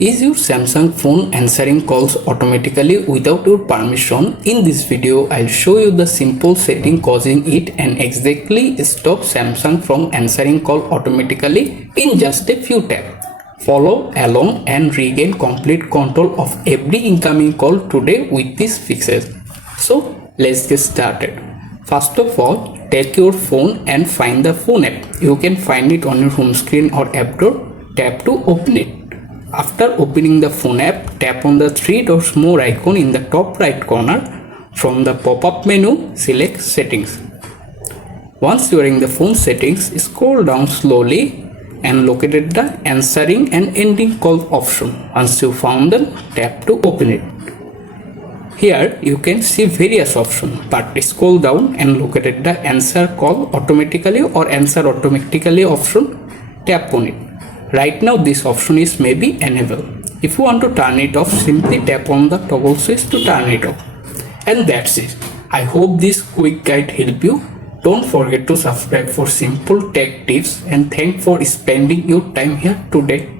Is your Samsung phone answering calls automatically without your permission? In this video, I'll show you the simple setting causing it and exactly stop Samsung from answering call automatically in just a few taps. Follow along and regain complete control of every incoming call today with these fixes. So let's get started. First of all, take your phone and find the phone app. You can find it on your home screen or app door. Tap to open it. After opening the phone app, tap on the three dots more icon in the top right corner. From the pop-up menu, select Settings. Once you are in the phone settings, scroll down slowly and locate the answering and ending call option. Once you found them, tap to open it. Here you can see various options, but scroll down and locate the answer call automatically or answer automatically option. Tap on it. Right now this option is maybe enabled. If you want to turn it off, simply tap on the toggle switch to turn it off. And that's it. I hope this quick guide helped you. Don't forget to subscribe for simple tech tips and thanks for spending your time here today.